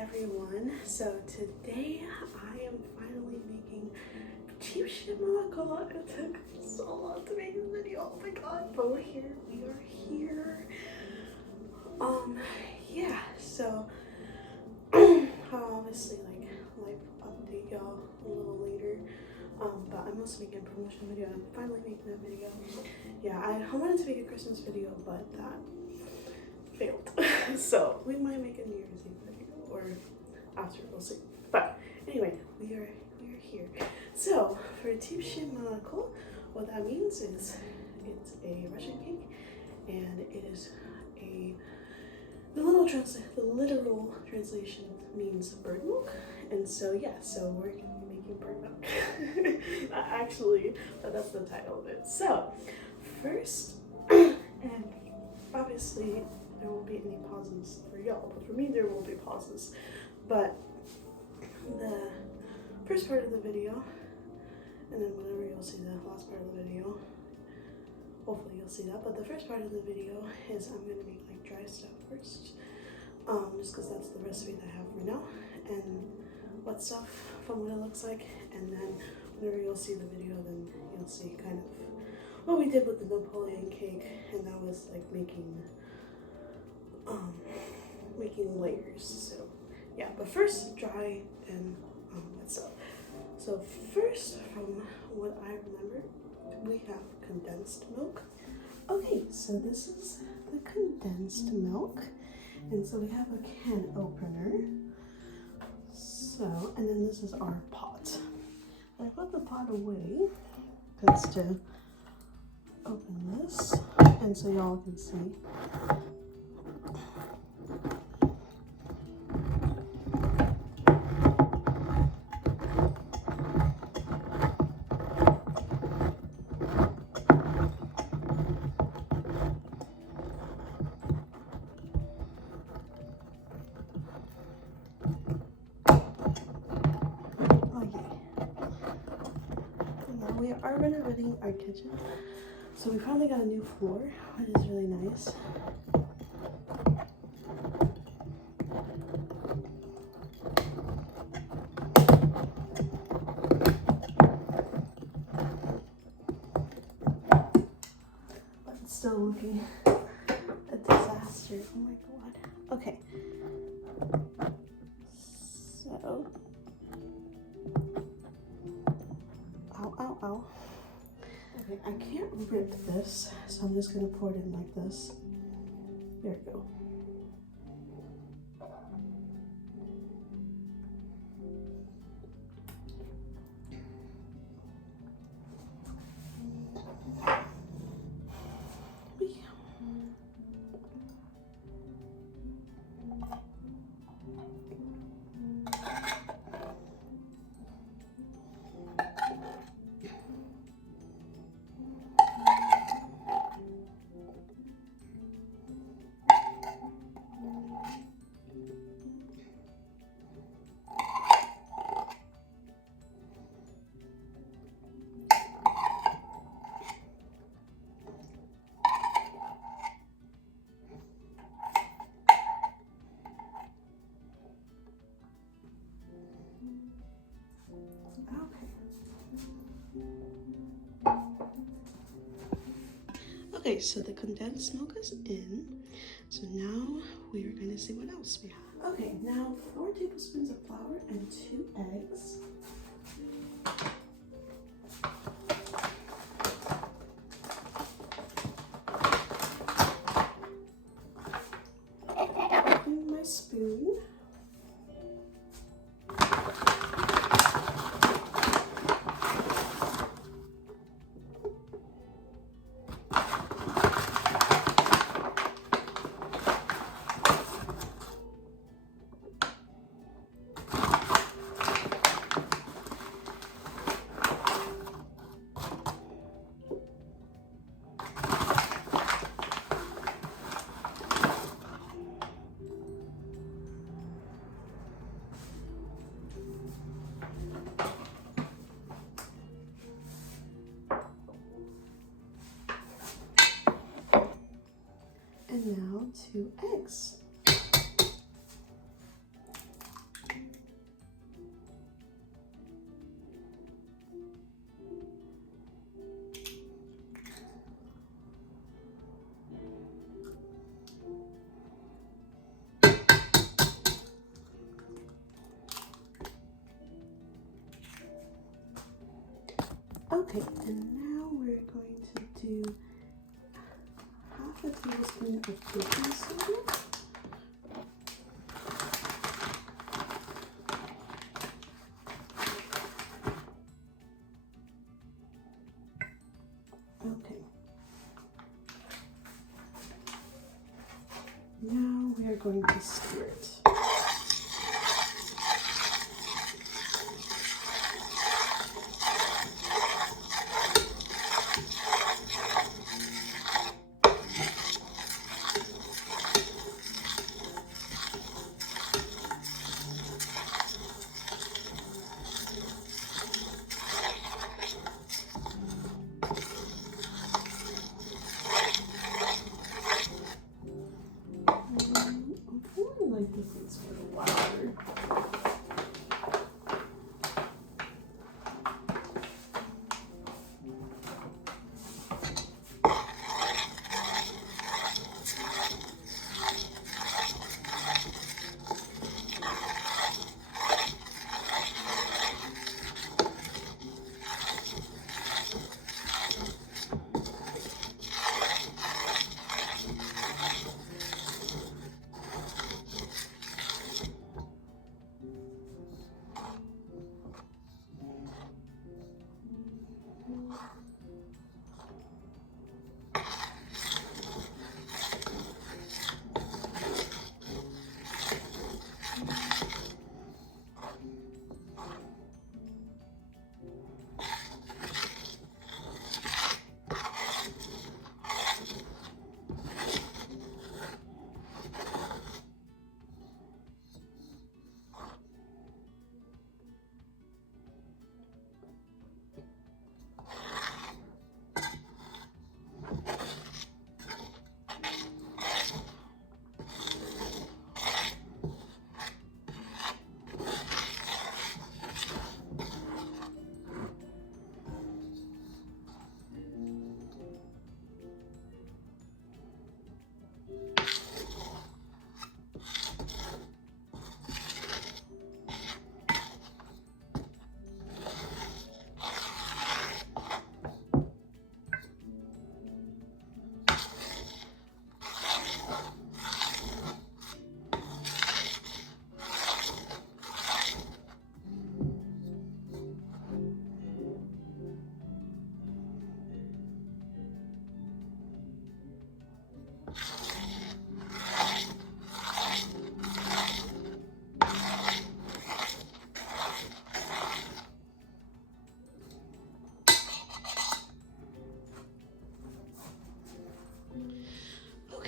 everyone. So today I am finally making Cheap Shit Monaco. It took so long to make this video, oh my god, but we're here, we are here. Yeah, so I'll obviously life update y'all a little later. But I'm also making a promotion video. I'm finally making that video. Yeah, I wanted to make a Christmas video, but that failed. So we might make a New Year's Eve video or after, we'll see. But anyway, we are here. So for Cheap Shit Monaco, what that means is it's a Russian cake, and it is the literal translation means bird milk. And so yeah, so we're gonna be making bird milk. Not actually, but that's the title of it. So first, and obviously there won't be any pauses for y'all, but for me there will be pauses. But the first part of the video, and then whenever you'll see the last part of the video, hopefully you'll see that, but the first part of the video is I'm gonna make like dry stuff first, just because that's the recipe that I have for now, and wet stuff from what it looks like, and then whenever you'll see the video, then you'll see kind of what we did with the Napoleon cake, and that was like making layers. So yeah, but first dry and wet stuff. So first, from what I remember, we have condensed milk. Okay, so this is the condensed milk, and so we have a can opener. So, and then this is our pot. I put the pot away just to open this, and so y'all can see. We are renovating our kitchen, so we finally got a new floor, which is really nice. But it's still looking a disaster. Oh my god. Okay. So, ow. Okay, I can't rip this, so I'm just gonna pour it in like this. There we go. Okay, so the condensed milk is in. So now we are going to see what else we have. Okay, now 4 tablespoons of flour and 2 eggs. Taking my spoon. And now 2 eggs. Okay, and now we're going to do half a tablespoon of baking soda. Okay. Now we are going to stir it. I like this one's a little wilder.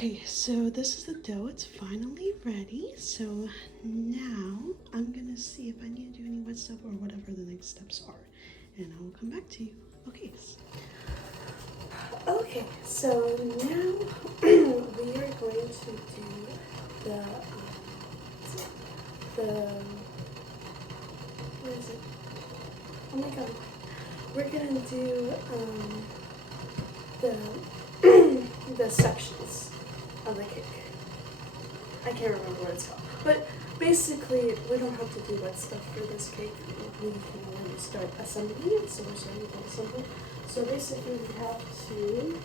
Okay, so this is the dough. It's finally ready. So now I'm gonna see if I need to do any wet stuff or whatever the next steps are, and I will come back to you. Okay. Okay, so now we are going to do the what is it? Oh my god, we're gonna do the sections of the cake. I can't remember what it's called. But basically, we don't have to do wet stuff for this cake. We can already start assembling it, so we're starting to assemble. So basically, we have to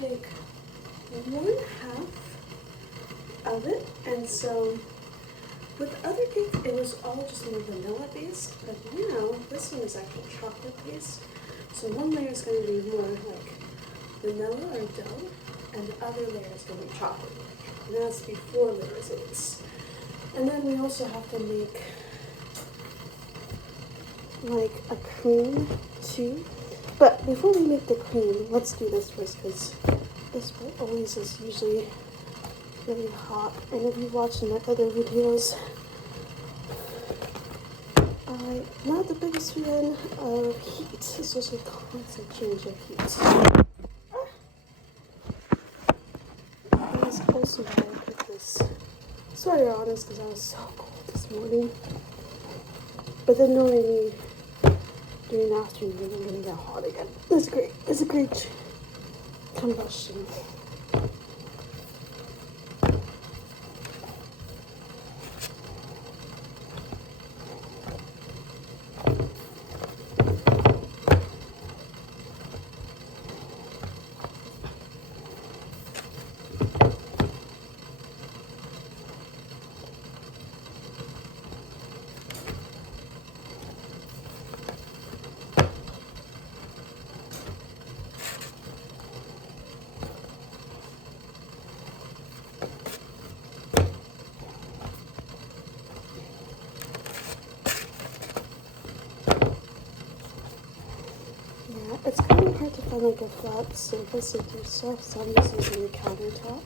take 1/2 of it, and so with the other cake, it was all just more vanilla based, but now this one is actually chocolate based. So one layer is going to be more like vanilla or dough, and the other layer is going to be chocolate. And that's before layers of this. And then we also have to make like a cream too. But before we make the cream, let's do this first because this part always is usually really hot. And if you watch my other videos, I'm not the biggest fan of heat, especially constant change of heat. That is also why I put this sweater on, is because I was so cold this morning. But then knowing me during the afternoon, I'm gonna get hot again. That's great. It's a great combustion. it's kind of hard to find like a flat surface to do stuff, so I'm just using the countertop.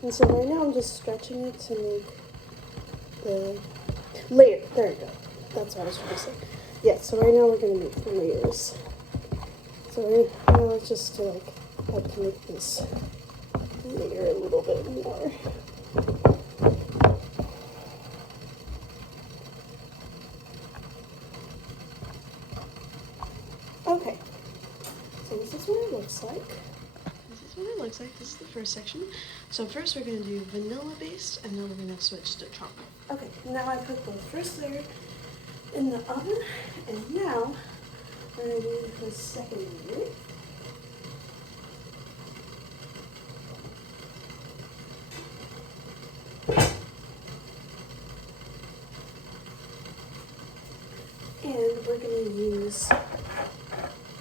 And so right now I'm just stretching it to make the layer. There you go. That's what I was trying to say. Yeah, so right now we're going to make the layers. So right now it's just to like help to make this layer a little bit more. Okay, so this is what it looks like. This is the first section. So first we're going to do vanilla based, and then we're going to switch to chocolate. Okay, now I put the first layer in the oven, and now we're going to do the second layer. And we're going to use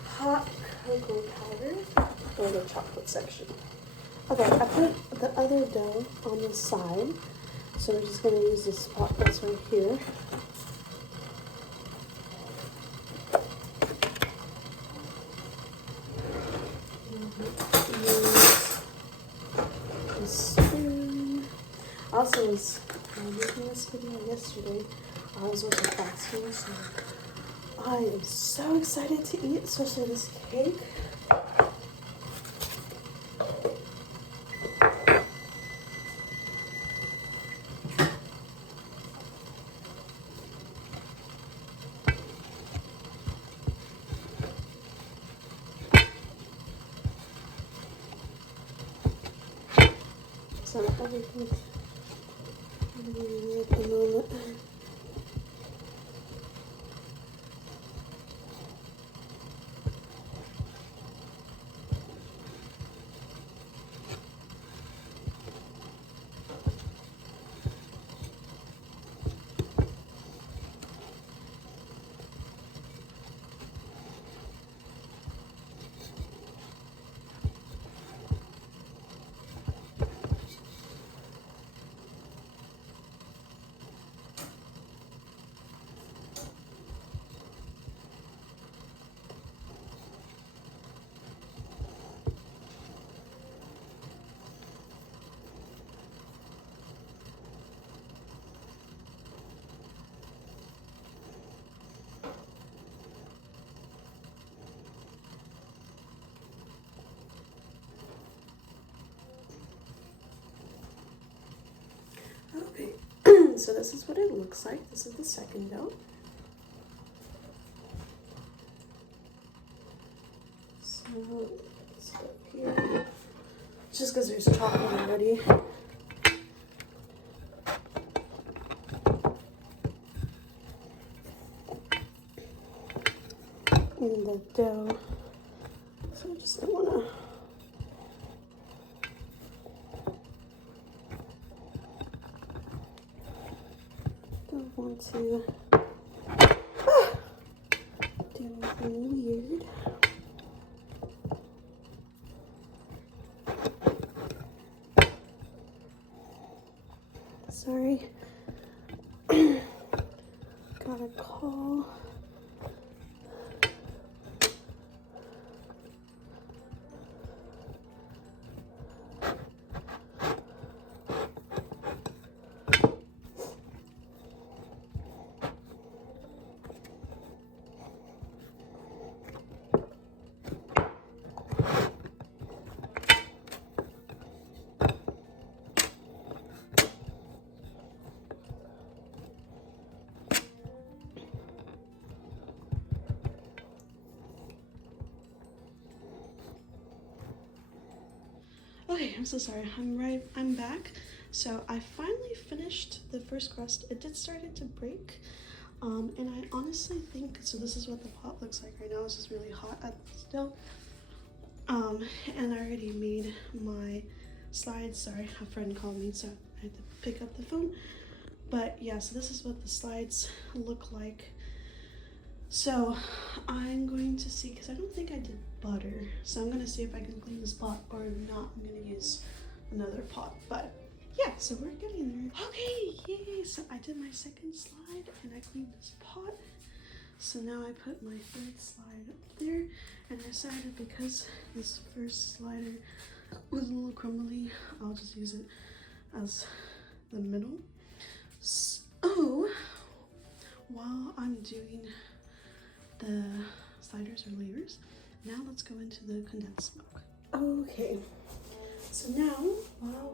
hot cocoa powder for the chocolate section. Okay, I put the other dough on the side, so we're just going to use this spot that's right here. Use a spoon. I also was making this video yesterday. I was with the fasting, so I am so excited to eat, especially this cake. So everything's really at the moment. Okay, so this is what it looks like. This is the second dough. So let's go here. Just because there's chocolate already. In the dough. So I just don't want to. Want to do anything weird. Sorry. Got a call. Okay, I'm so sorry. I'm back. So I finally finished the first crust. It did start to break. And I honestly think, so this is what the pot looks like right now. It's just really hot still. And I already made my slides. Sorry, a friend called me, so I had to pick up the phone. But yeah, so this is what the slides look like. So I'm going to see, because I don't think I did butter. So I'm going to see if I can clean this pot or not. I'm going to use another pot, but yeah, so we're getting there. Okay, yay! So I did my second slide and I cleaned this pot. So now I put my third slide up there, and I decided because this first slider was a little crumbly, I'll just use it as the middle. So while I'm doing the sliders or layers, now let's go into the condensed milk. Okay, so now while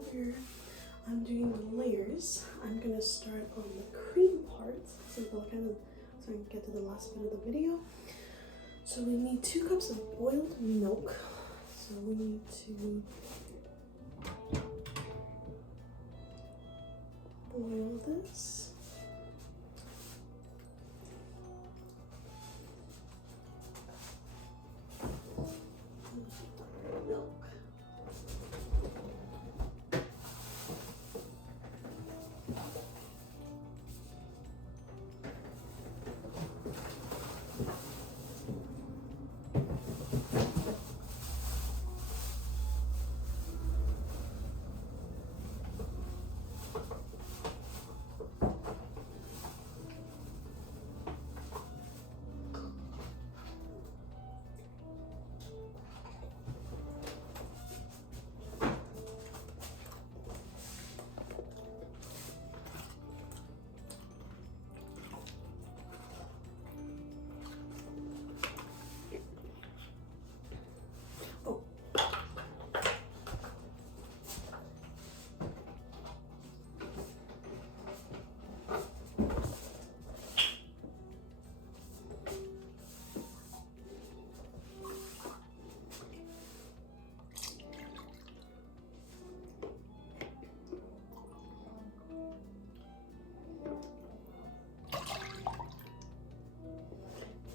I'm doing the layers, I'm gonna start on the cream part, so I can get to the last bit of the video. So we need 2 cups of boiled milk. So we need to boil this. Milk.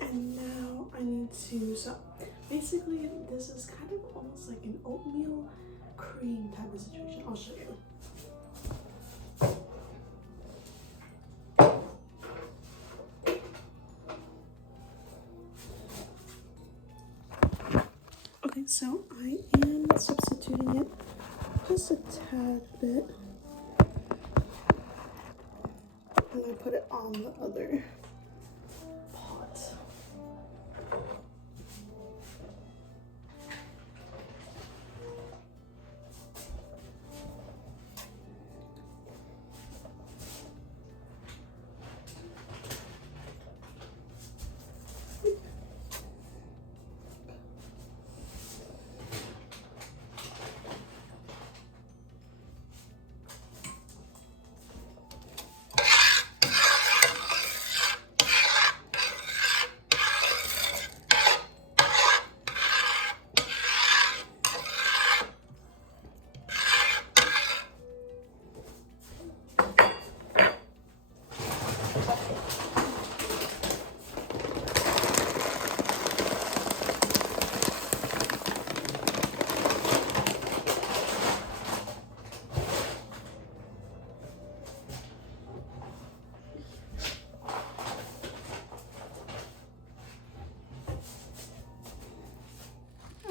And now I need to, so basically this is kind of almost like an oatmeal cream type of situation. I'll show you. Okay, so I am substituting it just a tad bit. I'm gonna put it on the other pot.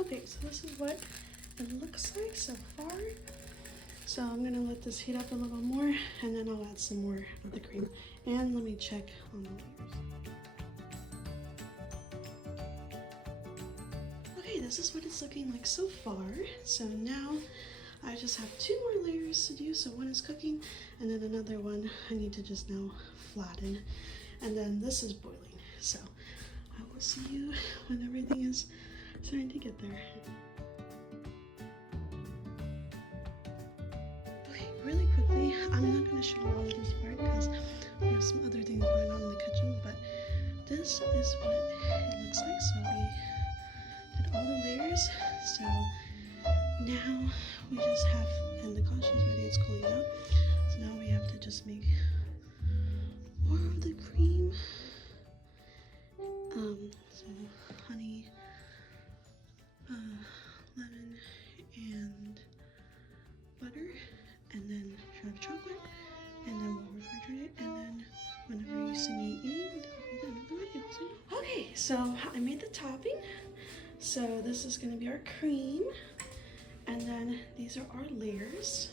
Okay, so this is what it looks like so far. So I'm gonna let this heat up a little more, and then I'll add some more of the cream. And let me check on the layers. Okay, this is what it's looking like so far. So now I just have 2 more layers to do. So one is cooking, and then another one I need to just now flatten. And then this is boiling. So I will see you when everything is starting to get there. Okay, really quickly, I'm not going to show all of this part because we have some other things going on in the kitchen, but this is what it looks like. So we did all the layers. So now we just have, and the conch is ready, it's cooling down. So now we have to just make more of the cream. So honey, lemon, and butter, and then shredded chocolate, and then we'll refrigerate it, and then whenever you see me eating, that'll be done with the video. Okay, so I made the topping. So this is gonna be our cream, And then these are our layers.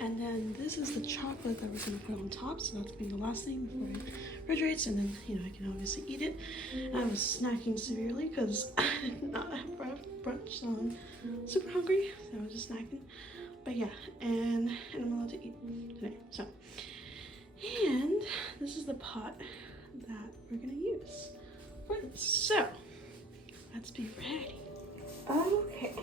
And then this is the chocolate that we're gonna put on top. So that's gonna be the last thing before it refrigerates. And then, you know, I can obviously eat it. And I was snacking severely because I did not have brunch, so I'm super hungry. So I was just snacking. But yeah, and I'm allowed to eat today. So, and this is the pot that we're gonna use for this. So, let's be ready. Okay.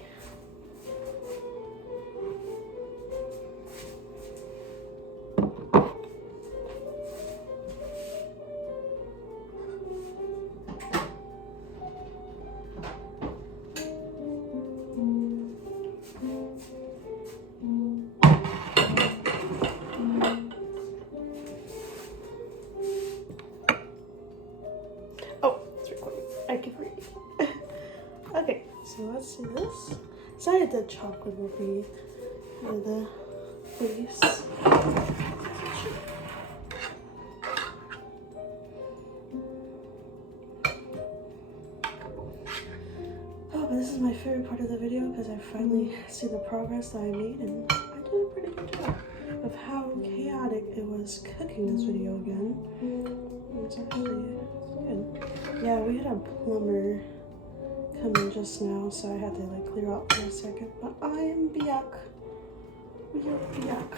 Oh, it's recording. I keep reading. Okay, so let's do this. Decided that chocolate will be the base. Oh, but this is my favorite part of the video because I finally see the progress that I made, and I did a pretty good job of how chaotic it was cooking this video again. It's actually good. Yeah, we had a plumber come in just now, so I had to like clear out for a second. But I am back. We are back.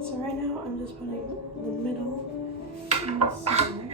So right now I'm just putting the middle inside.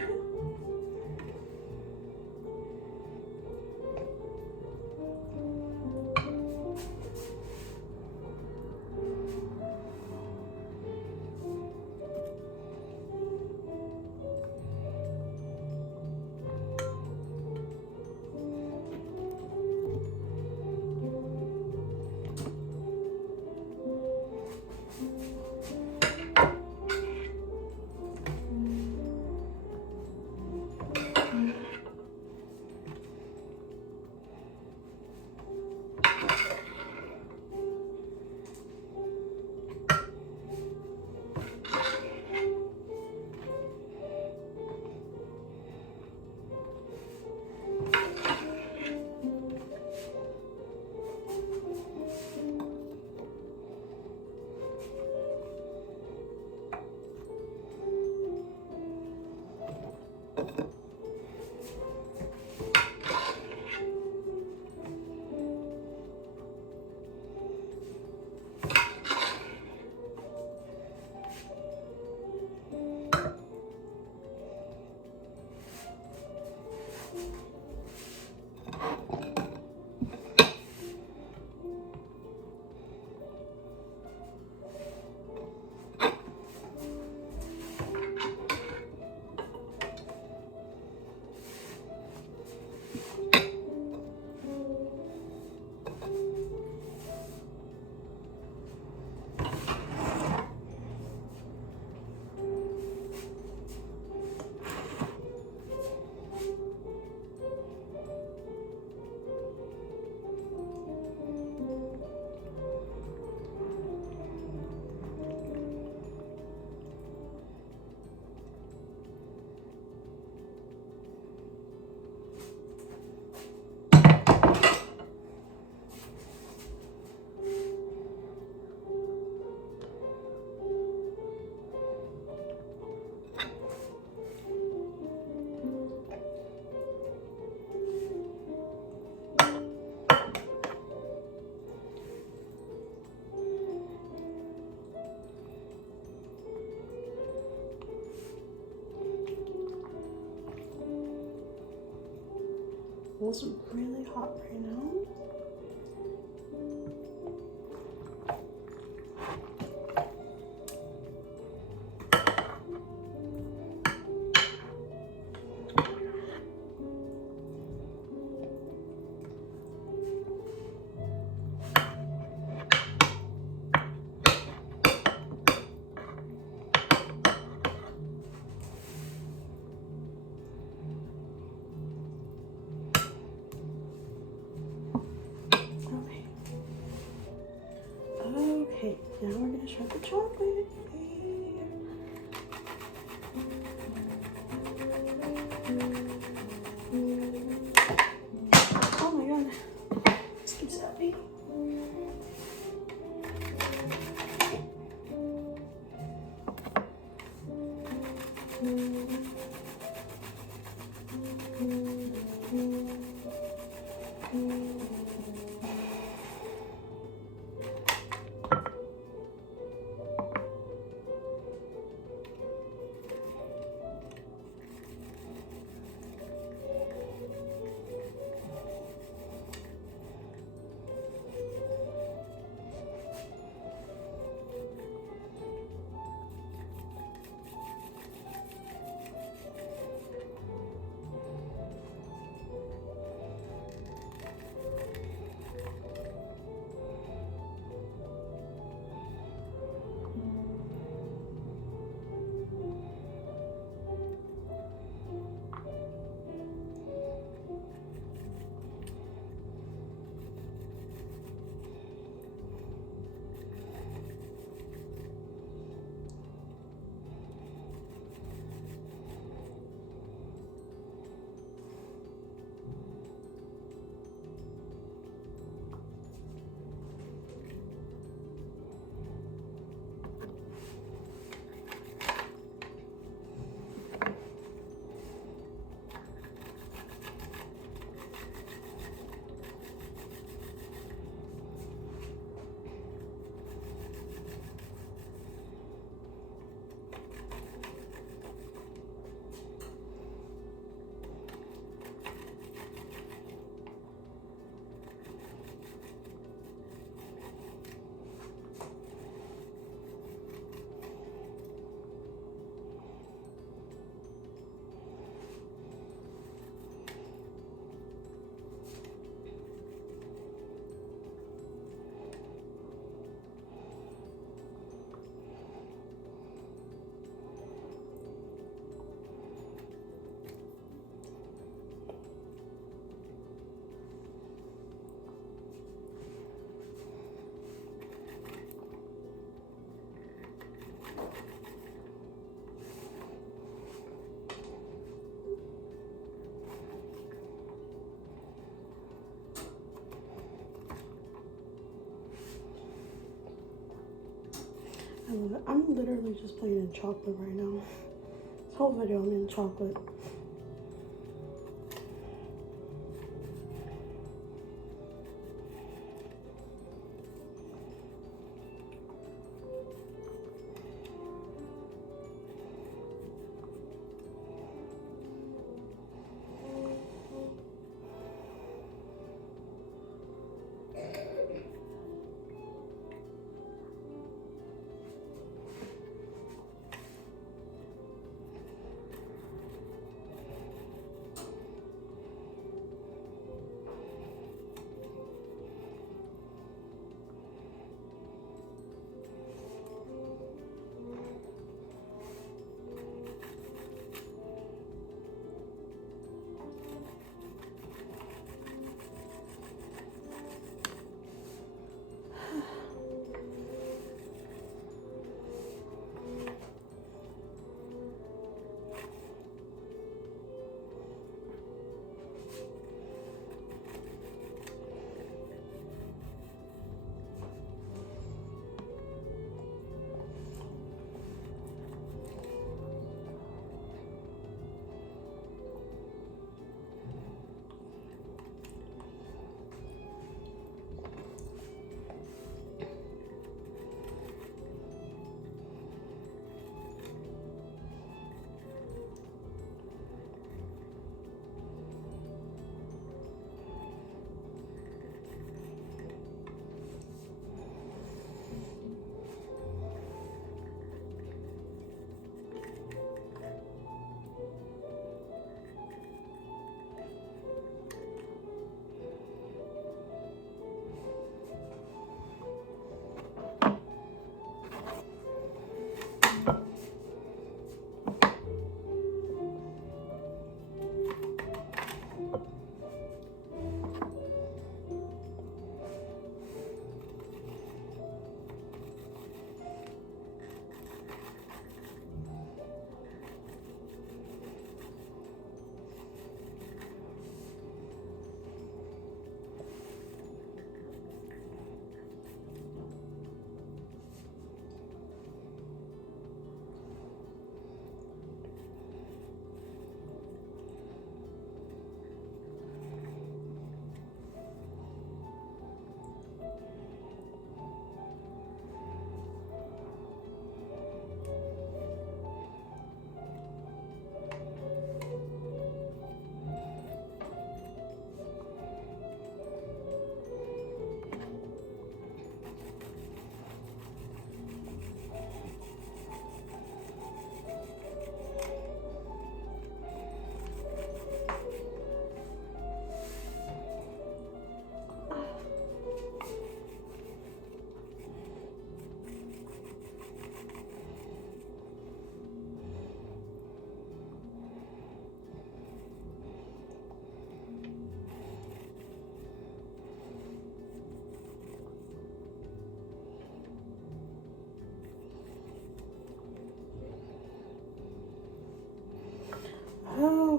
It's really hot right now. Okay, now we're gonna shred the chocolate. Oh my god, this keeps happening. I love it. I'm literally just playing in chocolate right now. This whole video I'm in chocolate.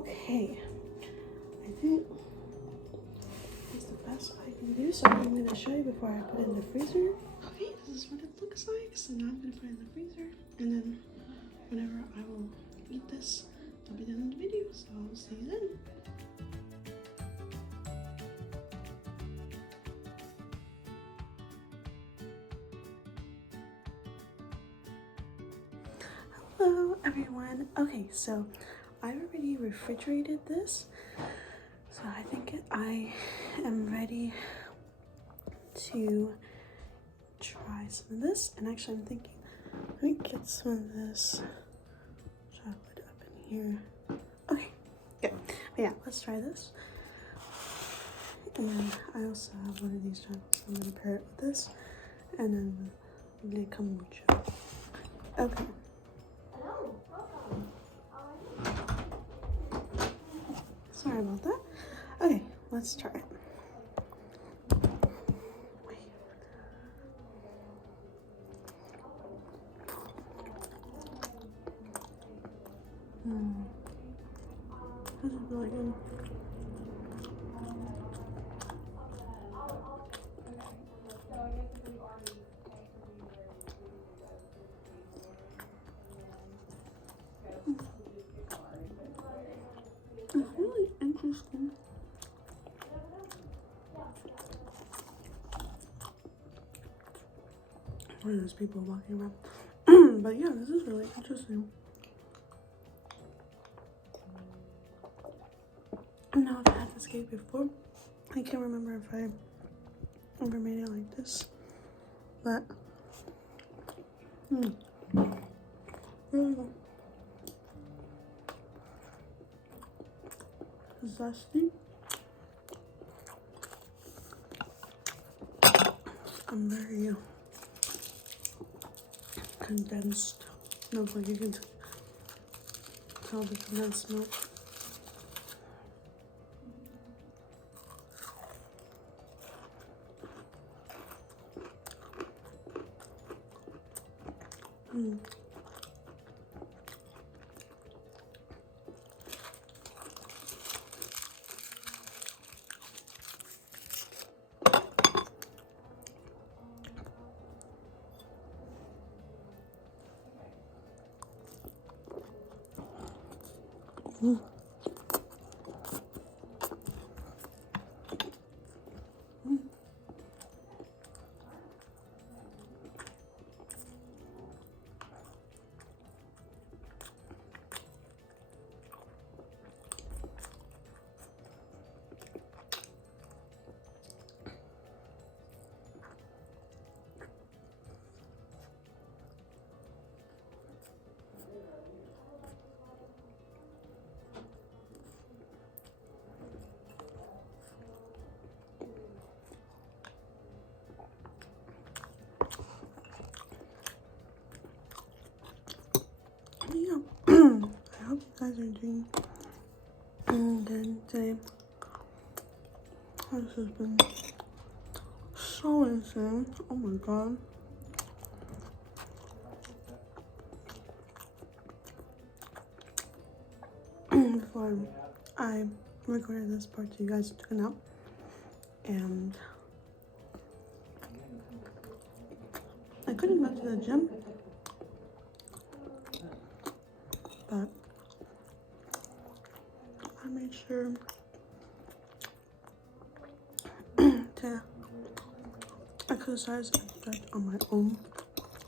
Okay, I think it's the best I can do, so I'm going to show you before I put it in the freezer. Okay, this is what it looks like. So now I'm going to put it in the freezer, and then whenever I will eat this, I'll be done in the video, so I'll see you then. Hello everyone. Okay, so I've already refrigerated this, so I think I am ready to try some of this. And actually I'm thinking let me get some of this chocolate up in here. Okay, good. But yeah, let's try this. And then I also have one of these chocolates. I'm gonna pair it with this, and then the kombucha. Okay. Sorry about that. Okay, let's try it. This is really good. It's really interesting. Where there's people walking around. But yeah, this is really interesting. Now I've had this cake before. I can't remember if I ever made it like this, but really good. Zesty. I'm very condensed milk, like you can tell the condensed milk. Yeah, I hope you guys are doing good today. This has been so insane. Oh my god. Before I recorded this part, you guys took a nap, and I couldn't go to the gym, but I made sure to exercise and stretch on my own,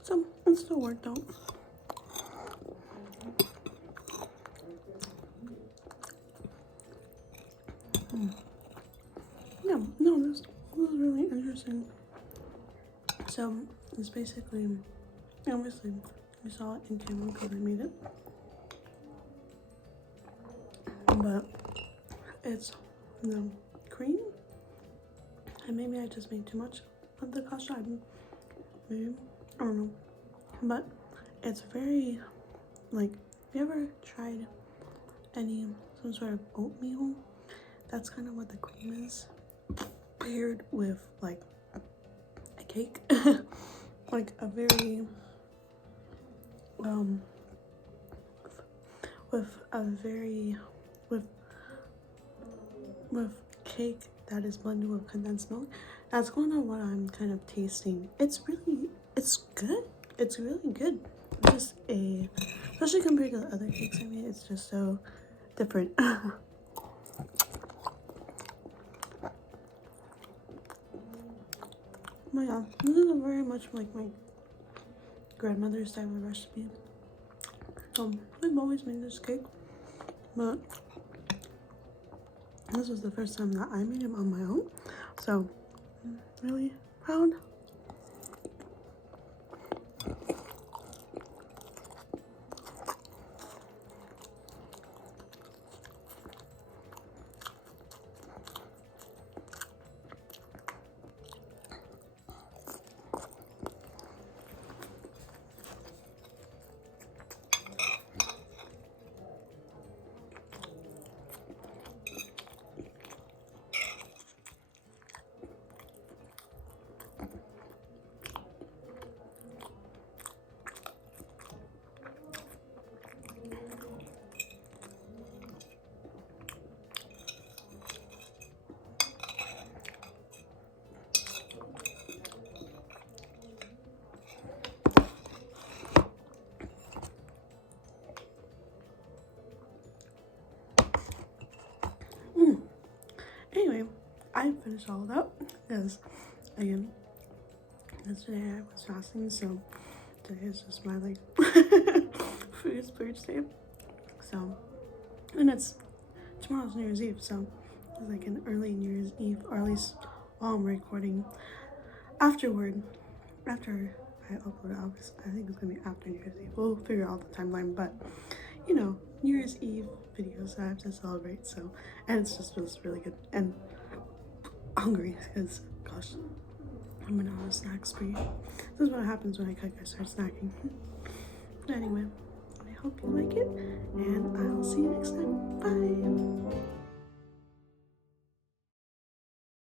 so it still worked out. Yeah, no, this was really interesting. So it's basically, obviously you saw it in camera because I made it, but it's the cream, and maybe I just made too much of the custard, maybe, I don't know, but it's very, like, have you ever tried some sort of oatmeal? That's kind of what the cream is, paired with like a cake. Like a very with a very with cake that is blended with condensed milk. That's kind of what I'm kind of tasting. It's good. It's really good. Just especially compared to the other cakes I made, it's just so different. Oh my god, this is very much like my grandmother's type of recipe. I've always made this cake, but this was the first time that I made it on my own, so I'm really proud. Anyway, I finished all of that because, again, yesterday I was fasting, so today is just my like food splurge day. So, and tomorrow's New Year's Eve, so it's like an early New Year's Eve, or at least while I'm recording after I upload it. I think it's gonna be after New Year's Eve. We'll figure out the timeline, but you know, New Year's Eve videos I have to celebrate. So, and it's just feels really good and hungry because gosh, I'm gonna have a snack spree. This is what happens when I start snacking. But anyway, I hope you like it, and I'll see you next time. Bye.